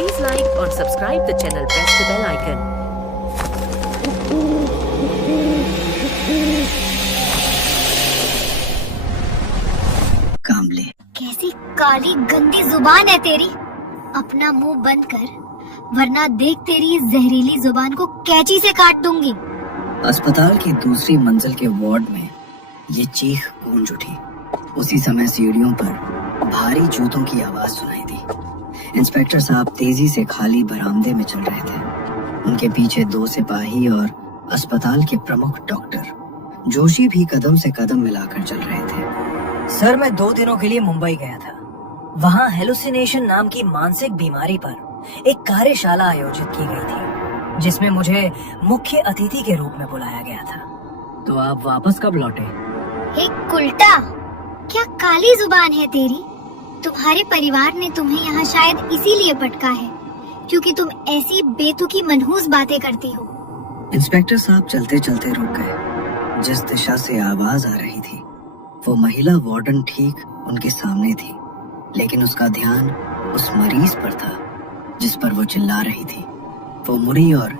Please like और subscribe the channel. Press the bell icon. कामले, कैसी काली गंदी जुबान है तेरी। अपना मुंह बंद कर, वरना देख तेरी इस जहरीली जुबान को कैंची से काट दूंगी। अस्पताल की दूसरी मंजिल के वार्ड में ये चीख गूंज उठी। उसी समय सीढ़ियों पर भारी जूतों की आवाज सुनाई दी। इंस्पेक्टर साहब तेजी से खाली बरामदे में चल रहे थे। उनके पीछे 2 सिपाही और अस्पताल के प्रमुख डॉक्टर जोशी भी कदम से कदम मिलाकर चल रहे थे। सर, मैं 2 दिनों के लिए मुंबई गया था। वहाँ हेलुसिनेशन नाम की मानसिक बीमारी पर एक कार्यशाला आयोजित की गई थी, जिसमें मुझे मुख्य अतिथि के रूप में बुलाया गया था। तो आप वापस कब लौटे? एक उल्टा, क्या काली जुबान है तेरी। तुम्हारे परिवार ने तुम्हें यहाँ शायद इसीलिए पटका है क्योंकि तुम ऐसी बेतुकी मनहूस बातें करती हो। इंस्पेक्टर साहब चलते चलते रुक गए। जिस दिशा से आवाज आ रही थी वो महिला वार्डन ठीक उनके सामने थी, लेकिन उसका ध्यान उस मरीज पर था जिस पर वो चिल्ला रही थी। वो मुड़ी और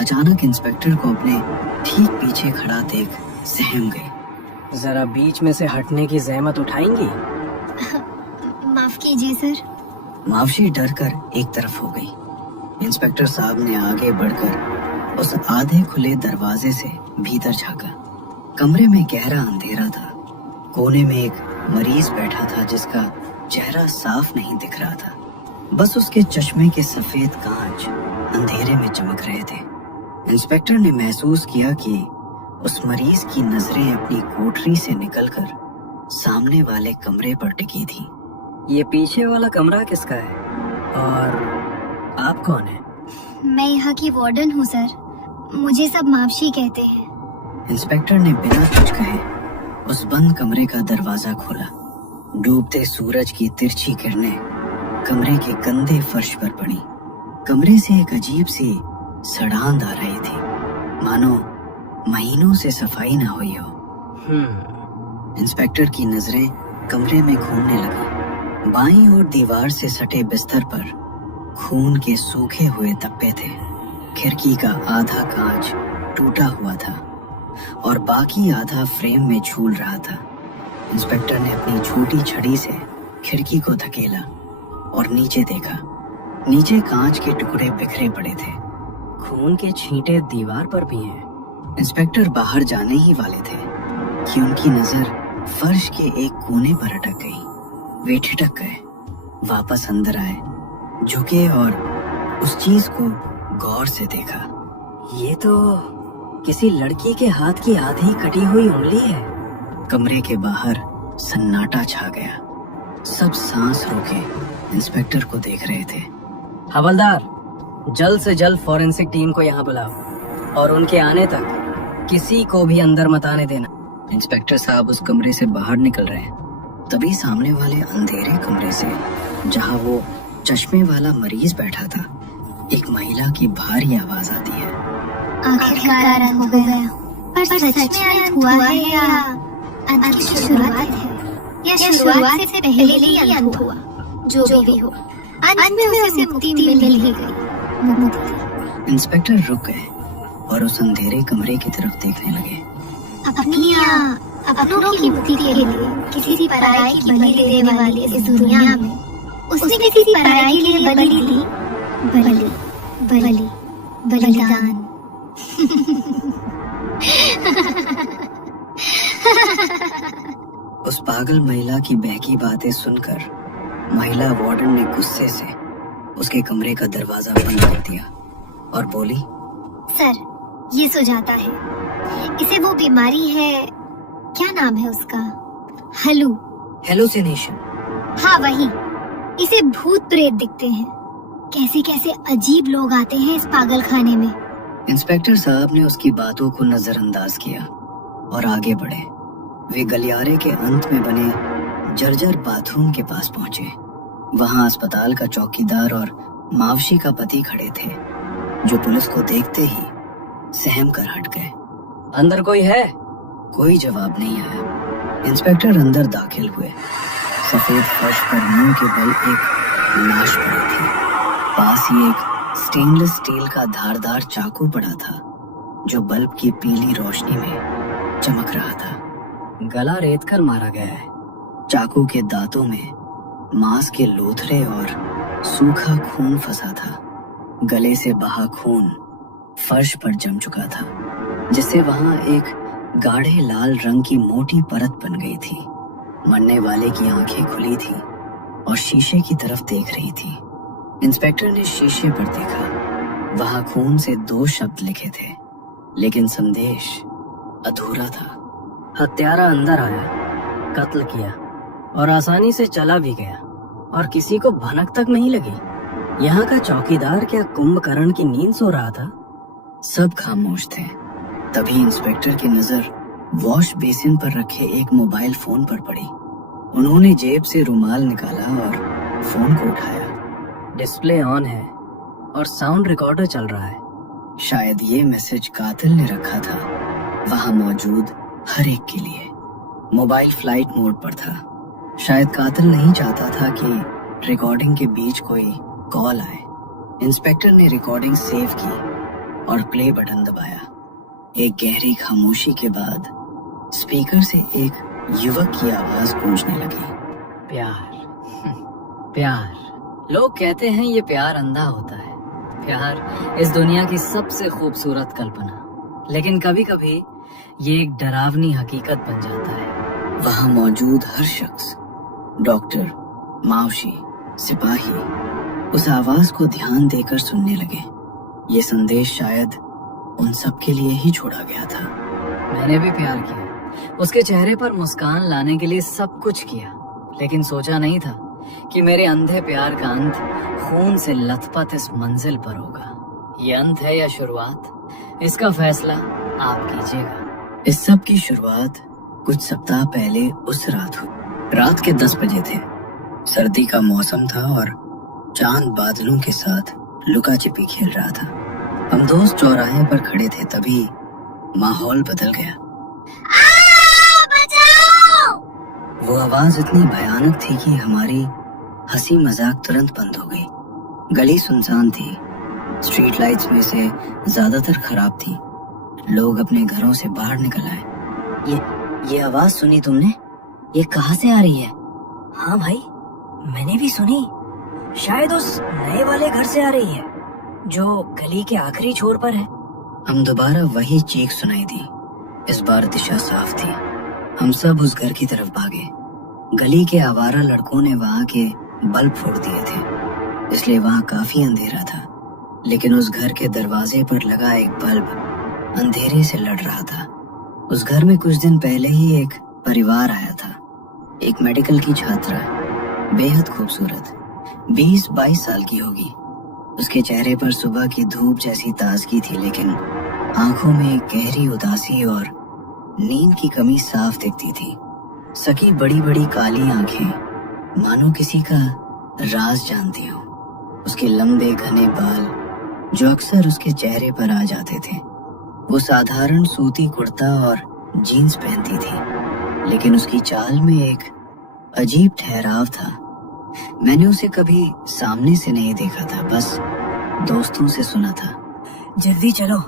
अचानक इंस्पेक्टर को अपने ठीक पीछे खड़ा देख सहम गई। जरा बीच में से हटने की जहमत उठाएंगी? माफ कीजिए सर। मावशी डर कर एक तरफ हो गई। इंस्पेक्टर साहब ने आगे बढ़कर उस आधे खुले दरवाजे से भीतर झांका। कमरे में गहरा अंधेरा था। कोने में एक मरीज बैठा था जिसका चेहरा साफ नहीं दिख रहा था। बस उसके चश्मे के सफेद कांच अंधेरे में चमक रहे थे। इंस्पेक्टर ने महसूस किया कि उस मरीज की नजरें अपनी कोठरी से निकलकर सामने वाले कमरे पर टिकी थी। ये पीछे वाला कमरा किसका है? और आप कौन है? मैं यहाँ की वार्डन हूँ सर। मुझे सब मावशी कहते हैं। इंस्पेक्टर ने बिना कुछ कहे उस बंद कमरे का दरवाजा खोला। डूबते सूरज की तिरछी किरणें कमरे के गंदे फर्श पर पड़ी। कमरे से एक अजीब सी सड़ांध आ रही थी, मानो महीनों से सफाई ना हुई हो। इंस्पेक्टर की नजरें कमरे में घूमने लगी। बाईं ओर दीवार से सटे बिस्तर पर खून के सूखे हुए धब्बे थे। खिड़की का आधा कांच टूटा हुआ था और बाकी आधा फ्रेम में झूल रहा था। इंस्पेक्टर ने अपनी छोटी छड़ी से खिड़की को धकेला और नीचे देखा। नीचे कांच के टुकड़े बिखरे पड़े थे। खून के छींटे दीवार पर भी हैं। इंस्पेक्टर बाहर जाने ही वाले थे कि उनकी नजर फर्श के एक कोने पर अटक गई। वे ठिठक गए, वापस अंदर आए, झुके और उस चीज को गौर से देखा। ये तो किसी लड़की के हाथ की आधी कटी हुई उंगली है। कमरे के बाहर सन्नाटा छा गया। सब सांस रोके इंस्पेक्टर को देख रहे थे। हवलदार, जल्द से जल्द फॉरेंसिक टीम को यहाँ बुलाओ और उनके आने तक किसी को भी अंदर मत आने देना। इंस्पेक्टर साहब उस कमरे से बाहर निकल रहे हैं, तभी सामने वाले अंधेरे कमरे से, जहाँ वो चश्मे वाला मरीज बैठा था, एक महिला की भारी आवाज आती है। आखिरकार अंत हो गया। पर सच में अंत हुआ है या अंत की शुरुआत है? या शुरुआत से पहले ही अंत हुआ? जो भी हो, अंत में उसे मुक्ति मिल ही गई। मुक्ति। इंस्पेक्टर रुक गए और उस अंधेरे कमरे की तरफ देखने लगे। अपनों की मुक्ति के लिए किसी पराये की बलि देने वाली इस दुनिया में उसने किसी पराये के लिए बलि दी। बलिदान। उस पागल महिला की बहकी बातें सुनकर महिला वार्डन ने गुस्से से उसके कमरे का दरवाजा बंद कर दिया और बोली, सर, ये सुझाता है। इसे वो बीमारी है, क्या नाम है उसका? हेलुसिनेशन। हाँ, वही। इसे भूत प्रेत दिखते हैं। कैसे कैसे अजीब लोग आते हैं इस पागल खाने में। इंस्पेक्टर साहब ने उसकी बातों को नजरअंदाज किया और आगे बढ़े। वे गलियारे के अंत में बने जर्जर बाथरूम के पास पहुंचे। वहां अस्पताल का चौकीदार और मावशी का पति खड़े थे, जो पुलिस को देखते ही सहम कर हट गए। अंदर कोई है? कोई जवाब नहीं आया। इंस्पेक्टर अंदर दाखिल हुए। सफेद फर्श पर मुंह के बल एक लाश पड़ी थी। पास ही एक स्टेनलेस स्टील का धारदार चाकू पड़ा था जो बल्ब की पीली रोशनी में चमक रहा था। गला रेत कर मारा गया है। चाकू के दांतों में मांस के लोथड़े और सूखा खून फंसा था। गले से बहा खून फर्श पर जम चुका था, जिससे वहां एक गाढ़े लाल रंग की मोटी परत बन गई थी। मरने वाले की आंखें खुली थी और शीशे की तरफ देख रही थी। इंस्पेक्टर ने शीशे पर देखा। वहां खून से 2 शब्द लिखे थे, लेकिन संदेश अधूरा था। हत्यारा अंदर आया, कत्ल किया और आसानी से चला भी गया और किसी को भनक तक नहीं लगी। यहाँ का चौकीदार क्या कुंभकर्ण की नींद सो रहा था? सब खामोश थे। तभी इंस्पेक्टर की नजर वॉश बेसिन पर रखे एक मोबाइल फोन पर पड़ी। उन्होंने जेब से रुमाल निकाला और फोन को उठाया। डिस्प्ले ऑन है और साउंड रिकॉर्डर चल रहा है। शायद ये मैसेज कातिल ने रखा था वहां मौजूद हर एक के लिए। मोबाइल फ्लाइट मोड पर था। शायद कातिल नहीं चाहता था कि रिकॉर्डिंग के बीच कोई कॉल आए। इंस्पेक्टर ने रिकॉर्डिंग सेव की और प्ले बटन दबाया। एक गहरी खामोशी के बाद स्पीकर से एक युवक की आवाज गूंजने लगी। प्यार, प्यार। लोग कहते हैं ये प्यार अंधा होता है। प्यार इस दुनिया की सबसे खूबसूरत कल्पना, लेकिन कभी कभी ये एक डरावनी हकीकत बन जाता है। वहां मौजूद हर शख्स, डॉक्टर, मावशी, सिपाही, उस आवाज को ध्यान देकर सुनने लगे। ये संदेश शायद उन सब के लिए ही छोड़ा गया था। मैंने भी प्यार किया, उसके चेहरे पर मुस्कान लाने के लिए सब कुछ किया, लेकिन सोचा नहीं था कि मेरे अंधे प्यार का अंत खून से लथपथ इस मंजिल पर होगा। ये अंत है या शुरुआत, इसका फैसला आप कीजिएगा। इस सब की शुरुआत कुछ सप्ताह पहले उस रात हुई। रात के 10 बजे थे। सर्दी का मौसम था और चांद बादलों के साथ लुका छिपी खेल रहा था। हम दोस्त चौराहे पर खड़े थे, तभी माहौल बदल गया। वो आवाज इतनी भयानक थी कि हमारी हंसी मजाक तुरंत बंद हो गई। गली सुनसान थी। स्ट्रीट लाइट्स में से ज्यादातर खराब थी। लोग अपने घरों से बाहर निकल आए। ये आवाज सुनी तुमने? ये कहाँ से आ रही है? हाँ भाई, मैंने भी सुनी। शायद उस नए वाले घर से आ रही है जो गली के आखिरी छोर पर है। हम दोबारा वही चीख सुनाई दी। इस बार दिशा साफ थी। हम सब उस घर की तरफ भागे। गली के आवारा लड़कों ने वहां के बल्ब फोड़ दिए थे, इसलिए वहां काफी अंधेरा था। लेकिन उस घर के दरवाजे पर लगा एक बल्ब अंधेरे से लड़ रहा था। उस घर में कुछ दिन पहले ही एक परिवार आया था। एक मेडिकल की छात्रा, बेहद खूबसूरत, 20-22 साल की होगी। उसके चेहरे पर सुबह की धूप जैसी ताजगी थी, लेकिन आंखों में एक गहरी उदासी और नींद की कमी साफ दिखती थी। सकी बड़ी बड़ी काली आंखें, मानो किसी का राज जानती हो। उसके लंबे घने बाल जो अक्सर उसके चेहरे पर आ जाते थे। वो साधारण सूती कुर्ता और जीन्स पहनती थी, लेकिन उसकी चाल में एक अजीब ठहराव था। मैंने उसे कभी सामने से नहीं देखा था, बस दोस्तों से सुना था। जल्दी चलो,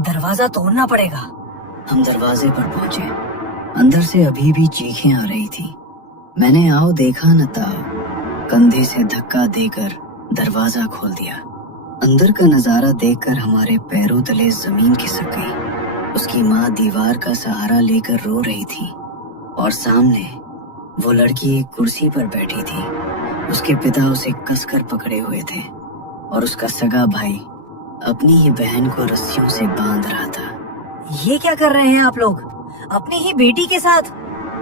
दरवाजा तोड़ना पड़ेगा। हम दरवाजे पर पहुंचे। अंदर से अभी भी चीखें आ रही थी। मैंने आओ देखा न ताओ, कंधे से धक्का देकर दरवाजा खोल दिया। अंदर का नजारा देखकर हमारे पैरों तले जमीन खिसक गई। उसकी माँ दीवार का सहारा लेकर रो रही थी और सामने वो लड़की एक कुर्सी पर बैठी थी। उसके पिता उसे कसकर पकड़े हुए थे और उसका सगा भाई अपनी ही बहन को रस्सियों से बांध रहा था। ये क्या कर रहे हैं आप लोग? अपनी ही बेटी के साथ,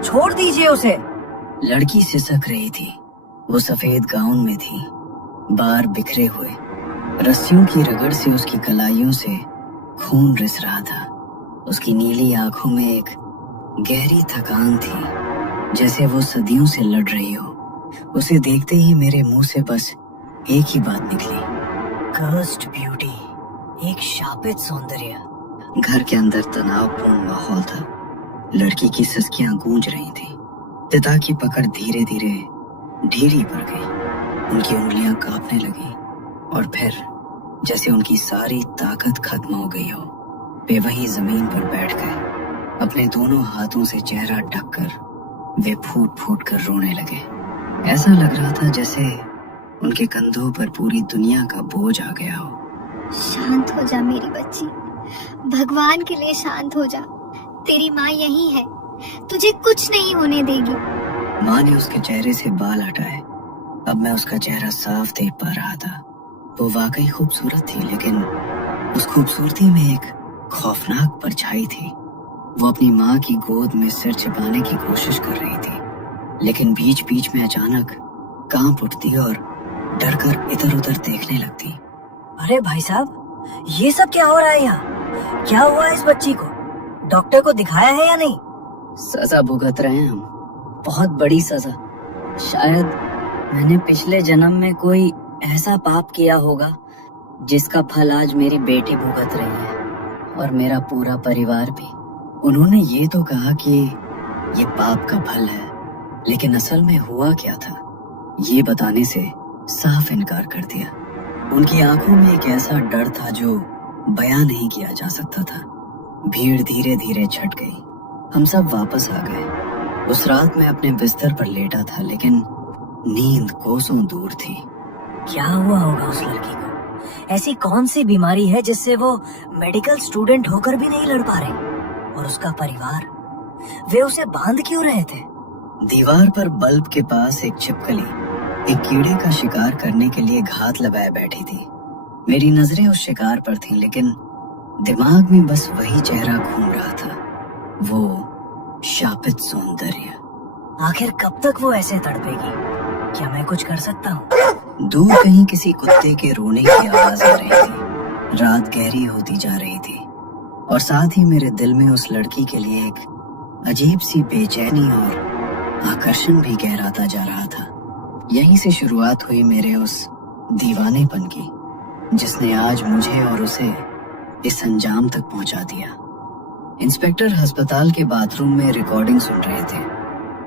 छोड़ दीजिए उसे। लड़की सिसक रही थी। वो सफेद गाउन में थी, बाल बिखरे हुए। रस्सियों की रगड़ से उसकी कलाइयों से खून रिस रहा था। उसकी नीली आंखों में एक गहरी थकान थी, जैसे वो सदियों से लड़ रही हो। उसे देखते ही मेरे मुंह से बस एक ही बात निकली, कर्स्ड ब्यूटी, एक शापित सौंदर्य। घर के अंदर तनावपूर्ण माहौल था। लड़की की सिसकियां गूंज रही थी। पिता की पकड़ धीरे धीरे ढीली पड़ गई। उनकी उंगलियां कांपने लगी और फिर जैसे उनकी सारी ताकत खत्म हो गई हो, वे वहीं जमीन पर बैठ गए। अपने दोनों हाथों से चेहरा ढककर वे फूट फूट कर रोने लगे। ऐसा लग रहा था जैसे उनके कंधों पर पूरी दुनिया का बोझ आ गया हो। शांत हो जा मेरी बच्ची, भगवान के लिए शांत हो जा। तेरी माँ यही है, तुझे कुछ नहीं होने देगी। माँ ने उसके चेहरे से बाल हटाए। अब मैं उसका चेहरा साफ देख पा रहा था। वो वाकई खूबसूरत थी, लेकिन उस खूबसूरती में एक खौफनाक परछाई थी। वो अपनी माँ की गोद में सिर छिपाने की कोशिश कर रही थी, लेकिन बीच बीच में अचानक कांप उठती और डर कर इधर उधर देखने लगती। अरे भाई साहब, ये सब क्या हो रहा है यहाँ? क्या हुआ इस बच्ची को? डॉक्टर को दिखाया है या नहीं? सजा भुगत रहे हैं हम, बहुत बड़ी सजा। शायद मैंने पिछले जन्म में कोई ऐसा पाप किया होगा जिसका फल आज मेरी बेटी भुगत रही है, और मेरा पूरा परिवार भी। उन्होंने ये तो कहा कि ये पाप का फल है, लेकिन असल में हुआ क्या था ये बताने से साफ इनकार कर दिया। उनकी आंखों में एक ऐसा डर था जो बयां नहीं किया जा सकता था। भीड़ धीरे धीरे छट गई। हम सब वापस आ गए। उस रात मैं अपने बिस्तर पर लेटा था, लेकिन नींद कोसों दूर थी। क्या हुआ होगा उस लड़की को? ऐसी कौन सी बीमारी है जिससे वो मेडिकल स्टूडेंट होकर भी नहीं लड़ पा रही? और उसका परिवार, वे उसे बांध क्यों रहे थे? दीवार पर बल्ब के पास एक छिपकली एक कीड़े का शिकार करने के लिए घात लगाए बैठी थी। मेरी नजरें उस शिकार पर थीं, लेकिन दिमाग में बस वही चेहरा घूम रहा था, वो शापित सौंदर्य। आखिर कब तक वो ऐसे तड़पेगी? क्या मैं कुछ कर सकता हूँ? दूर कहीं किसी कुत्ते के रोने की आवाज आ रही थी। रात गहरी होती जा रही थी, और साथ ही मेरे दिल में उस लड़की के लिए एक अजीब सी बेचैनी और आकर्षण भी गहराता जा रहा था। यहीं से शुरुआत हुई मेरे उस दीवानेपन की, जिसने आज मुझे और उसे इस अंजाम तक पहुंचा दिया। इंस्पेक्टर अस्पताल के बाथरूम में रिकॉर्डिंग सुन रहे थे।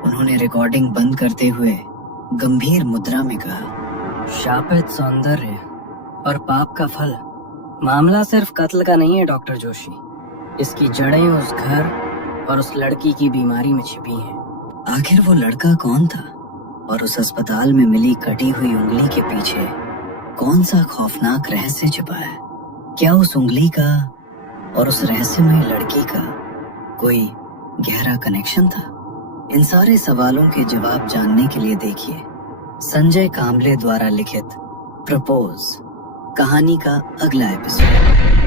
उन्होंने रिकॉर्डिंग बंद करते हुए गंभीर मुद्रा में कहा, शापित सौंदर्य और पाप का फल। मामला सिर्फ कत्ल का नहीं है डॉक्टर जोशी। इसकी जड़ें उस घर और उस लड़की की बीमारी में छिपी हैं। आखिर वो लड़का कौन था, और उस अस्पताल में मिली कटी हुई उंगली के पीछे कौन सा खौफनाक रहस्य छिपा है? क्या उस उंगली का और उस रहस्यमय लड़की का कोई गहरा कनेक्शन था? इन सारे सवालों के जवाब जानने के लिए देखिए संजय कांबले द्वारा लिखित प्रपोज कहानी का अगला एपिसोड।